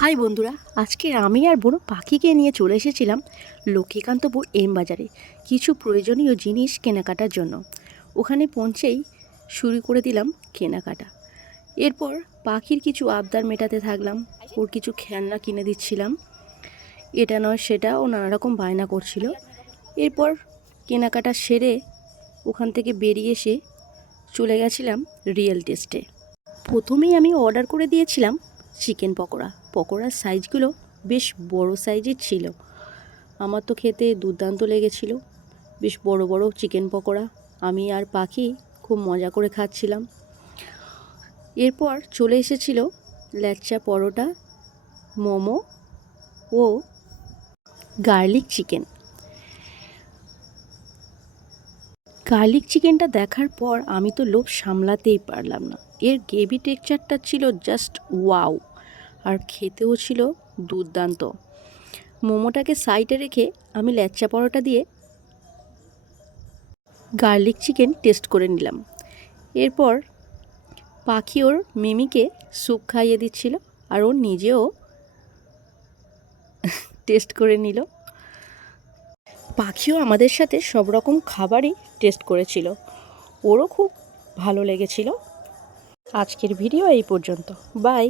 High বন্ধুরা, আজকে আমি আর বোন পাখিকে নিয়ে চলে এসেছিলাম লক্ষ্মীকান্তপুর এম বাজারে কিছু প্রয়োজনীয় জিনিস কেনাকাটার জন্য। ওখানে পৌঁছেই শুরু করে দিলাম কেনাকাটা। এরপর পাখির কিছু আবদার মেটাতে থাকলাম, ওর কিছু খেলনা কিনে দিচ্ছিলাম, এটা নয় সেটা, ও নানা রকম বায়না করছিল। এরপর কেনাকাটা সেরে ওখান থেকে বেরিয়ে এসে চলে গেছিলাম রিয়েল টেস্টে। প্রথমেই আমি অর্ডার করে দিয়েছিলাম চিকেন পকোড়া। পকোড়ার সাইজগুলো বেশ বড় সাইজের ছিল। আমার তো খেতে দুর্দান্ত লেগেছিল। বেশ বড় বড় চিকেন পকোড়া আমি আর পাখি খুব মজা করে খাচ্ছিলাম। এরপর চলে এসেছিল ল্যাচ্চা পরোটা, মোমো ও গার্লিক চিকেন। গার্লিক চিকেনটা দেখার পর আমি তো লোভ সামলাতেই পারলাম না। এর গ্রেভি টেক্সচারটা ছিল জাস্ট ওয়াও, আর খেতেও ছিল দুর্দান্ত। মোমোটাকে সাইডে রেখে আমি ল্যাচ্চা পরোটা দিয়ে গার্লিক চিকেন টেস্ট করে নিলাম। এরপর পাখি ওর মিমিকে স্যুপ খাইয়ে দিচ্ছিল, আর ও নিজেও টেস্ট করে নিল। পাখিও আমাদের সাথে সব রকম খাবারই টেস্ট করেছিল, ওরও খুব ভালো লেগেছিল। আজকের ভিডিও এই পর্যন্ত। বাই।